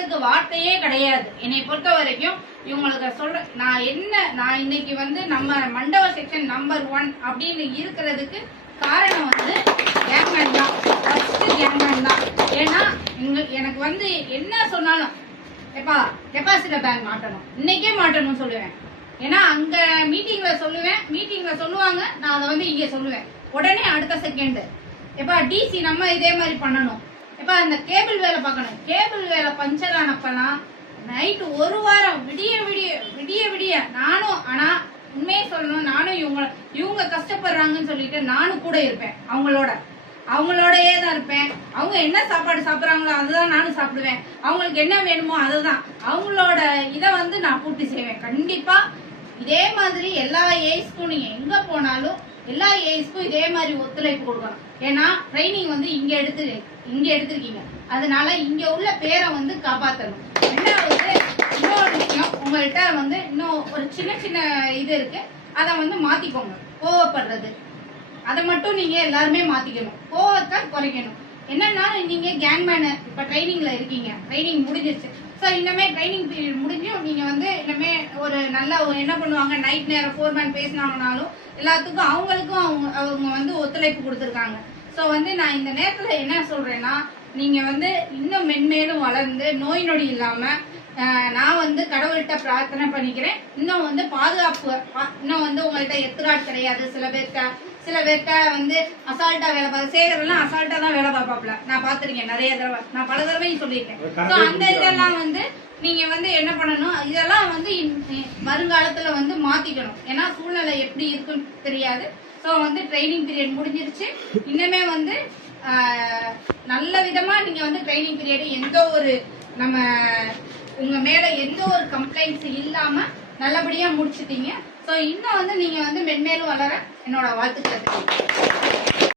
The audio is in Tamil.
சொல்றதுக்கு வார்த்தையே கிடையாது. என்னை பொறுத்த வரைக்கும் இவங்களுக்கு சொல்ற நான் என்ன நான் இன்னைக்கு வந்து நம்ம மண்டப செக்ஷன் நம்பர் ஒன் அப்படின்னு இருக்கிறதுக்கு காரணம் வந்து கேங்மேன் தான். ஃபர்ஸ்ட் கேங்மேன் தான். ஏன்னா எனக்கு வந்து என்ன சொன்னாலும் எப்பா டெபாசிட் பேங்க் மாட்டணும். இன்னைக்கே மாட்டணும்னு சொல்லுவேன். ஏன்னா அங்க மீட்டிங்ல சொல்லுவேன் மீட்டிங்ல சொல்லுவாங்க நான் அதை வந்து இங்க சொல்லுவேன். உடனே அடுத்த செகண்ட் எப்பா டிசி நம்ம இதே மாதிரி பண்ணணும். இப்ப இந்த கேபிள் வேலை பார்க்கணும். கேபிள் வேலை பஞ்சர் ஆனப்பனா நைட்டு ஒரு வாரம் விடிய விடிய விடிய விடிய நானும் ஆனா உண்மையை சொல்லணும் நானும் இவங்க இவங்க கஷ்டப்படுறாங்கன்னு சொல்லிட்டு நானும் கூட இருப்பேன். அவங்களோட. அவங்களோடயே தான் இருப்பேன். அவங்க என்ன சாப்பாடு சாப்பிட்றாங்களோ அதுதான் நானும் சாப்பிடுவேன். அவங்களுக்கு என்ன வேணுமோ அதுதான். அவங்களோட இதை வந்து நான் பூர்த்தி செய்வேன். கண்டிப்பா இதே மாதிரி எல்லா ஏஜ்க்கும் நீங்க எங்க போனாலும் எல்லா ஏஜ்க்கும் இதே மாதிரி ஒத்துழைப்பு கொடுக்கணும். ஏன்னா ட்ரைனிங் வந்து இங்க எடுத்து இங்க எடுத்திருக்கீங்க. அதனால இங்க உள்ள பேரை வந்து காப்பாத்தணும். ரெண்டாவது இன்னொரு விஷயம் உங்கள்கிட்ட வந்து இன்னும் ஒரு சின்ன சின்ன இது இருக்கு. அதை வந்து மாத்திக்கோங்க. கோவப்படுறது. அதை மட்டும் நீங்க எல்லாருமே மாத்திக்கணும். கோவத்தை குறைக்கணும். என்னன்னா நீங்க கேங்மேன் இப்ப ட்ரைனிங்ல இருக்கீங்க. ட்ரைனிங் முடிஞ்சிருச்சு. ஸோ இன்னமே ட்ரைனிங் பீரியட் முடிஞ்சும் நீங்க வந்து இன்னமே ஒரு நல்ல ஒரு என்ன பண்ணுவாங்க நைட் நேரம் ஃபோர்மேன் பேசினாங்கனாலும் எல்லாத்துக்கும் அவங்களுக்கும் அவங்க அவங்க வந்து ஒத்துழைப்பு கொடுத்துருக்காங்க. ஸோ வந்து நான் இந்த நேரத்துல என்ன சொல்றேன்னா நீங்க வந்து இன்னும் மென்மேலும் வளர்ந்து நோய் நொடி இல்லாம ஆஹ், நான் வந்து கடவுள்கிட்ட பிரார்த்தனை பண்ணிக்கிறேன். இன்னும் வந்து பாதுகாப்பு இன்னும் வந்து உங்கள்ட்ட எத்துராட் கிடையாது. சில பேர்கிட்ட சில பேர்கிட்ட வந்து அசால்ட்டா வேலை பார்க்க சேகரெல்லாம் அசால்ட்டா தான் வேலை பார்ப்பாப்ல நான் பார்த்திருக்கேன் நிறைய தடவை. நான் பல தடவையும் சொல்லியிருக்கேன். ஸோ அந்த இதெல்லாம் வந்து நீங்க வந்து என்ன பண்ணணும்? இதெல்லாம் வந்து இன்- வருங்காலத்துல வந்து மாத்திக்கணும். ஏன்னா சூழ்நிலை எப்படி இருக்குன்னு தெரியாது. ஸோ வந்து ட்ரைனிங் பீரியட் முடிஞ்சிருச்சு. இன்னுமே வந்து நல்ல விதமா நீங்க வந்து ட்ரைனிங் பீரியட் எந்த ஒரு நம்ம உங்க மேல எந்த ஒரு கம்ப்ளைண்ட்ஸ் இல்லாம நல்லபடியா முடிச்சிட்டீங்க. ஸோ இன்னும் வந்து நீங்க வந்து மென்மேலும் வளர என்னோட வாழ்த்துக்கள்.